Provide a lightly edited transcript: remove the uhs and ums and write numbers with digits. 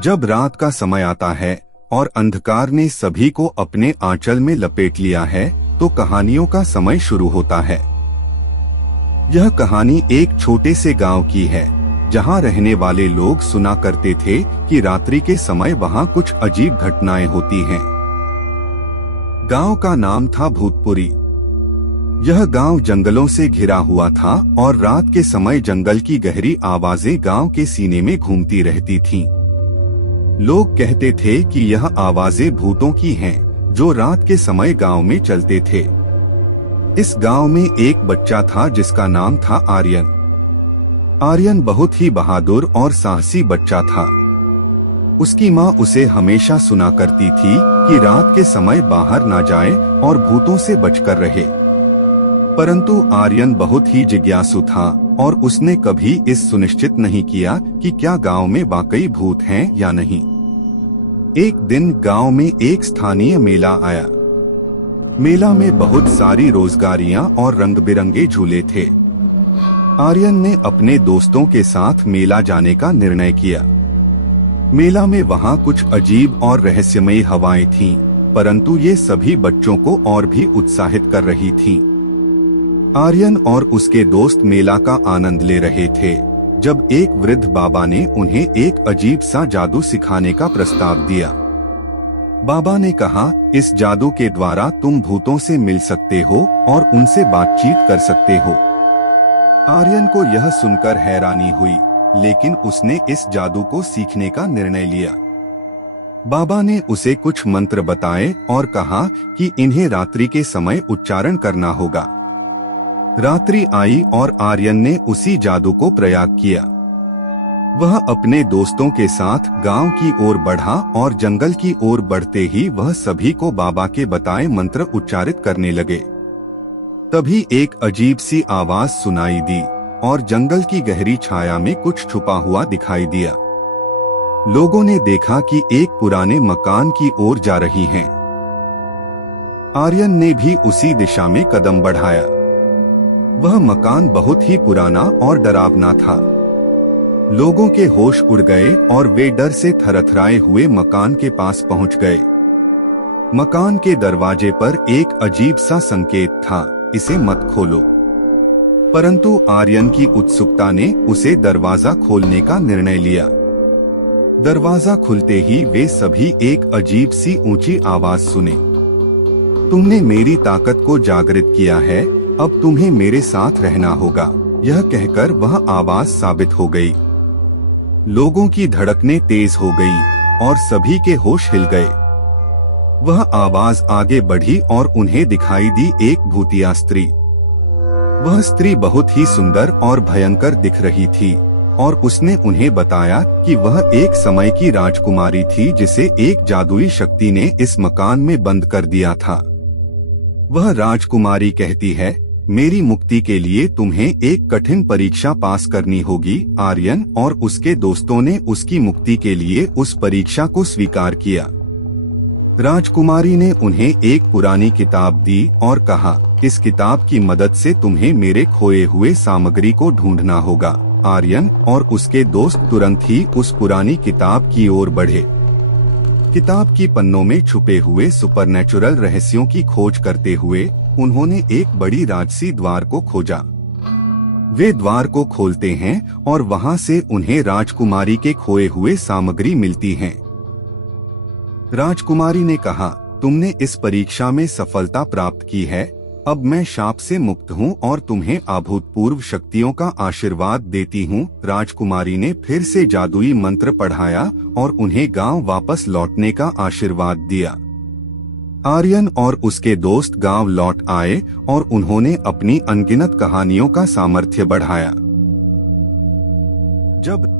जब रात का समय आता है और अंधकार ने सभी को अपने आंचल में लपेट लिया है, तो कहानियों का समय शुरू होता है। यह कहानी एक छोटे से गांव की है, जहां रहने वाले लोग सुना करते थे कि रात्रि के समय वहां कुछ अजीब घटनाएं होती हैं। गांव का नाम था भूतपुरी। यह गांव जंगलों से घिरा हुआ था और रात के समय जंगल की गहरी आवाजें गांव के सीने में घूमती रहती थीं। लोग कहते थे कि यह आवाजें भूतों की हैं, जो रात के समय गांव में चलते थे। इस गांव में एक बच्चा था जिसका नाम था आर्यन। आर्यन बहुत ही बहादुर और साहसी बच्चा था। उसकी माँ उसे हमेशा सुना करती थी कि रात के समय बाहर ना जाए और भूतों से बचकर रहे। परंतु आर्यन बहुत ही जिज्ञासु था और उसने कभी इस सुनिश्चित नहीं किया कि क्या गांव में वाकई भूत हैं या नहीं। एक दिन गांव में एक स्थानीय मेला आया। मेला में बहुत सारी रोजगारियां और रंग बिरंगे झूले थे। आर्यन ने अपने दोस्तों के साथ मेला जाने का निर्णय किया। मेला में वहां कुछ अजीब और रहस्यमयी हवाएं थीं, परंतु ये सभी बच्चों को और भी उत्साहित कर रही थीं। आर्यन और उसके दोस्त मेला का आनंद ले रहे थे जब एक वृद्ध बाबा ने उन्हें एक अजीब सा जादू सिखाने का प्रस्ताव दिया। बाबा ने कहा, इस जादू के द्वारा तुम भूतों से मिल सकते हो और उनसे बातचीत कर सकते हो। आर्यन को यह सुनकर हैरानी हुई, लेकिन उसने इस जादू को सीखने का निर्णय लिया। बाबा ने उसे कुछ मंत्र बताए और कहा कि इन्हें रात्रि के समय उच्चारण करना होगा। रात्रि आई और आर्यन ने उसी जादू को प्रयोग किया। वह अपने दोस्तों के साथ गांव की ओर बढ़ा और जंगल की ओर बढ़ते ही वह सभी को बाबा के बताए मंत्र उच्चारित करने लगे। तभी एक अजीब सी आवाज सुनाई दी और जंगल की गहरी छाया में कुछ छुपा हुआ दिखाई दिया। लोगों ने देखा कि एक पुराने मकान की ओर जा रही हैं। आर्यन ने भी उसी दिशा में कदम बढ़ाया। वह मकान बहुत ही पुराना और डरावना था। लोगों के होश उड़ गए और वे डर से थरथराए हुए मकान के पास पहुंच गए। मकान के दरवाजे पर एक अजीब सा संकेत था, इसे मत खोलो। परंतु आर्यन की उत्सुकता ने उसे दरवाजा खोलने का निर्णय लिया। दरवाजा खुलते ही वे सभी एक अजीब सी ऊंची आवाज सुने। तुमने मेरी ताकत को जागृत किया है, अब तुम्हें मेरे साथ रहना होगा। यह कहकर वह आवाज साबित हो गई। लोगों की धड़कनें तेज हो गई और सभी के होश हिल गए। वह आवाज आगे बढ़ी और उन्हें दिखाई दी एक भूतिया स्त्री। वह स्त्री बहुत ही सुंदर और भयंकर दिख रही थी और उसने उन्हें बताया कि वह एक समय की राजकुमारी थी जिसे एक जादुई शक्ति ने इस मकान में बंद कर दिया था। वह राजकुमारी कहती है, मेरी मुक्ति के लिए तुम्हें एक कठिन परीक्षा पास करनी होगी। आर्यन और उसके दोस्तों ने उसकी मुक्ति के लिए उस परीक्षा को स्वीकार किया। राजकुमारी ने उन्हें एक पुरानी किताब दी और कहा, इस किताब की मदद से तुम्हें मेरे खोए हुए सामग्री को ढूंढना होगा। आर्यन और उसके दोस्त तुरंत ही उस पुरानी किताब की ओर बढ़े। किताब की पन्नों में छुपे हुए सुपरनैचुरल रहस्यों की खोज करते हुए उन्होंने एक बड़ी राजसी द्वार को खोजा। वे द्वार को खोलते हैं और वहां से उन्हें राजकुमारी के खोए हुए सामग्री मिलती है। राजकुमारी ने कहा, तुमने इस परीक्षा में सफलता प्राप्त की है, अब मैं शाप से मुक्त हूँ और तुम्हें अभूतपूर्व शक्तियों का आशीर्वाद देती हूँ। राजकुमारी ने फिर से जादुई मंत्र पढ़ाया और उन्हें गांव वापस लौटने का आशीर्वाद दिया। आर्यन और उसके दोस्त गांव लौट आए और उन्होंने अपनी अनगिनत कहानियों का सामर्थ्य बढ़ाया। जब